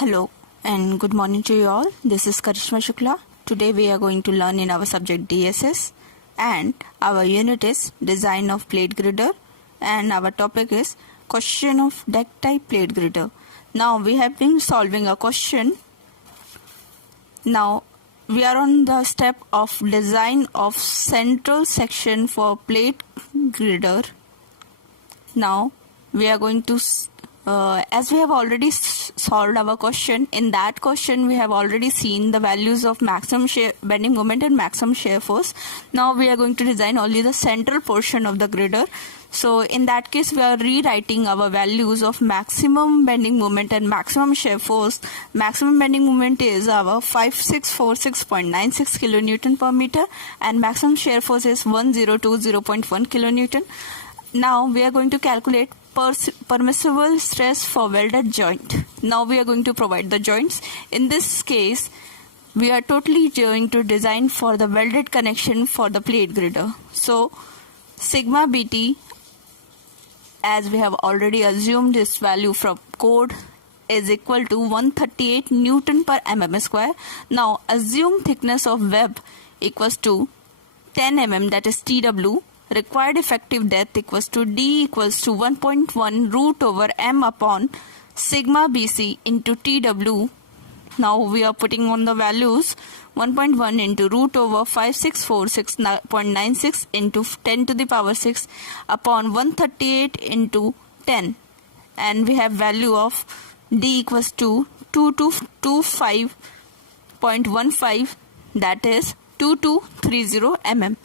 Hello and good morning to you all. This is Karishma Shukla. Today we are going to learn in our subject DSS and our unit is Design of Plate Girder and our topic is Question of Deck Type Plate Girder. Now we have been solving a question. Now we are on the step of design of central section for plate girder. Now we are going to as we have already solved our question, in that question we have already seen the values of maximum shear bending moment and maximum shear force. Now we are going to design only the central portion of the girder. So in that case we are rewriting our values of maximum bending moment and maximum shear force. Maximum bending moment is our 5646.96 kilonewton per meter and maximum shear force is 1020.1 kilonewton. Now we are going to calculate permissible stress for welded joint. Now we are going to provide the joints. In this case, we are totally going to design for the welded connection for the plate girder. So sigma BT, as we have already assumed this value from code, is equal to 138 Newton per mm square. Now assume thickness of web equals to 10 mm, that is TW. Required effective depth equals to D equals to 1.1 root over M upon sigma BC into TW. Now we are putting on the values 1.1 into root over 5646.96 into 10 to the power 6 upon 138 into 10. And we have value of D equals to 2225.15, that is 2230 mm.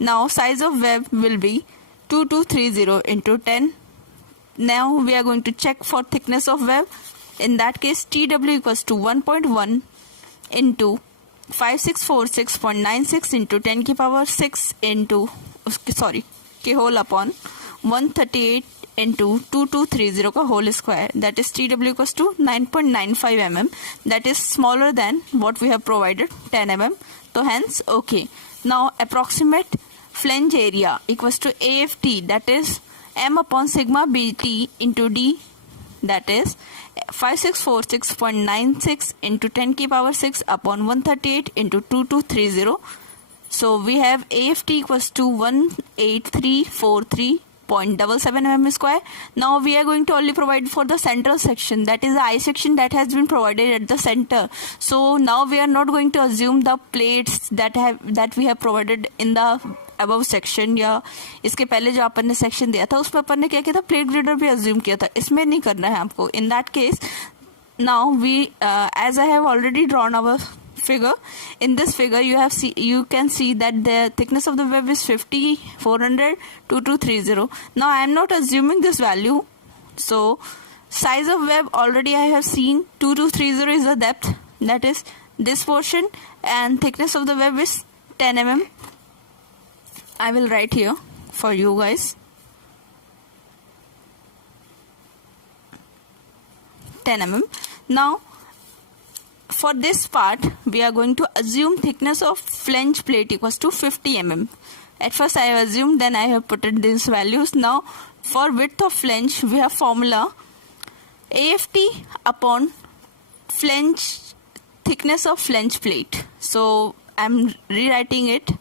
Now size of web will be 2230 into 10. Now we are going to check for thickness of web. In that case TW equals to 1.1 into 5646.96 into 10 की power 6 into के whole upon 138 into 2230 का whole square, that is TW equals to 9.95 mm, that is smaller than what we have provided 10 mm. So hence okay. Now approximate flange area equals to AFT, that is M upon sigma BT into D, that is 5646.96 into 10 की power 6 upon 138 into 2230. So we have AFT equals to 18343.77 mm square. Now we are going to only provide for the central section, that is the I section that has been provided at the center. So now we are not going to assume the plates that we have provided in the above section, या इसके पहले जो अपन ने section दिया था उसमें अपन ने क्या किया था, प्लेट ग्रिडर भी अज्यूम किया था. इसमें नहीं करना है आपको. In that case now we as I have already drawn our figure, in this figure you can see that the thickness of the web is 50, 400, 2230. Now I am not assuming this value. So size of web already I have seen 2230 is the depth, that is this portion, and thickness of the web is 10 mm. I will write here for you guys 10 mm. Now for this part we are going to assume thickness of flange plate equals to 50 mm. At first I have assumed, then I have put in these values. Now for width of flange we have formula AFT upon flange thickness of flange plate. So I am rewriting it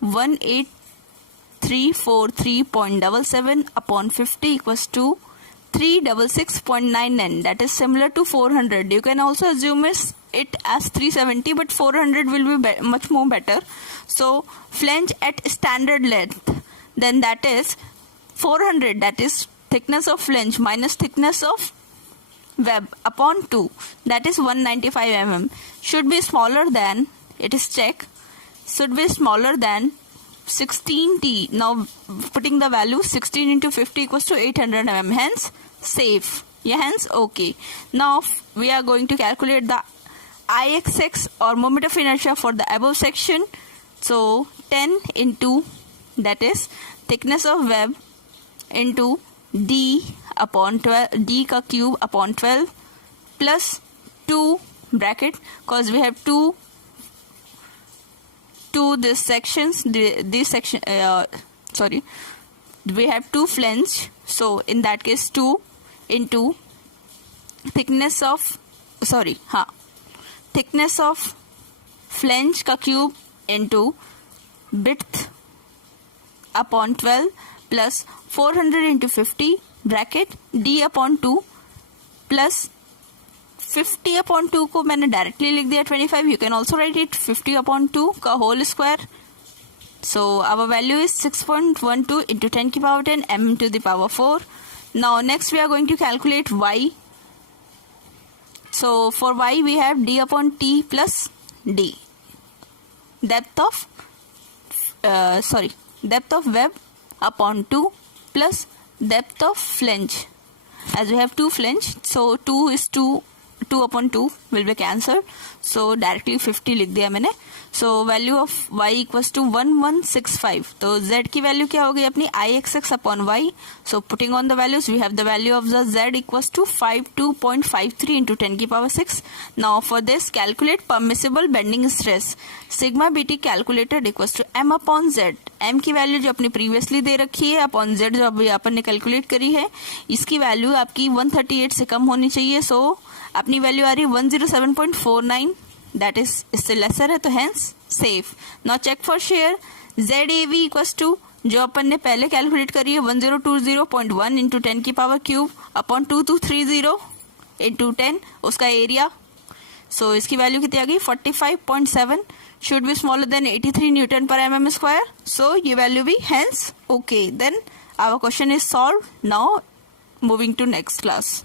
18343.77 upon 50 equals to 366.99, that is similar to 400. You can also assume it as 370, but 400 will be much more better. So flange at standard length, then that is 400, that is thickness of flange minus thickness of web upon 2, that is 195 mm. Should be smaller than, it is check, should be smaller than 16T. Now putting the value 16 into 50 equals to 800 mm, hence safe. Yeah, hence okay. Now we are going to calculate the IXX or moment of inertia for the above section. So 10 into, that is thickness of web into D upon 12, D ka cube upon 12 plus 2 bracket, because we have two this sections, this section we have two flange. So in that case 2 into thickness of sorry हाँ, thickness of flange का cube into width upon 12 plus 400 into 50 bracket d upon 2 plus 50 upon 2 को मैंने directly लिख दिया 25. You can also write it 50 upon 2 का whole square. So our value is 6.12 into 10 की power 10 m to the power 4. Now next we are going to calculate y. So for y we have d upon t plus d. Depth of web upon 2 plus depth of flange. As we have two flange, so 2 upon 2 will be cancelled. So directly 50 लिख दिया मैंने. So value of y equals to 1165. तो z की value क्या होगी अपनी ixx upon y. So putting on the values, we have the value of the z equals to 52.53 into 10 की power 6. Now for this calculate permissible bending stress. Sigma bt calculated equals to m upon z. m की value जो अपनी previously दे रखी है upon z जो अभी अपन ने calculate करी है, इसकी वैल्यू आपकी 138 से कम होनी चाहिए. सो अपनी वैल्यू आ रही है 107.49. दैट इज इससे लेसर है तो hence safe. Now check for shear. ZAV equals to जो अपन ने पहले कैलकुलेट करी है 1020.1 इंटू 10 की पावर क्यूब अपॉन 2230 इंटू 10 उसका एरिया. सो इसकी वैल्यू कितनी आ गई 45.7. Should be smaller than 83 newton पर mm स्क्वायर. सो ये वैल्यू भी hence okay. Then our question is solve. Now moving to next class.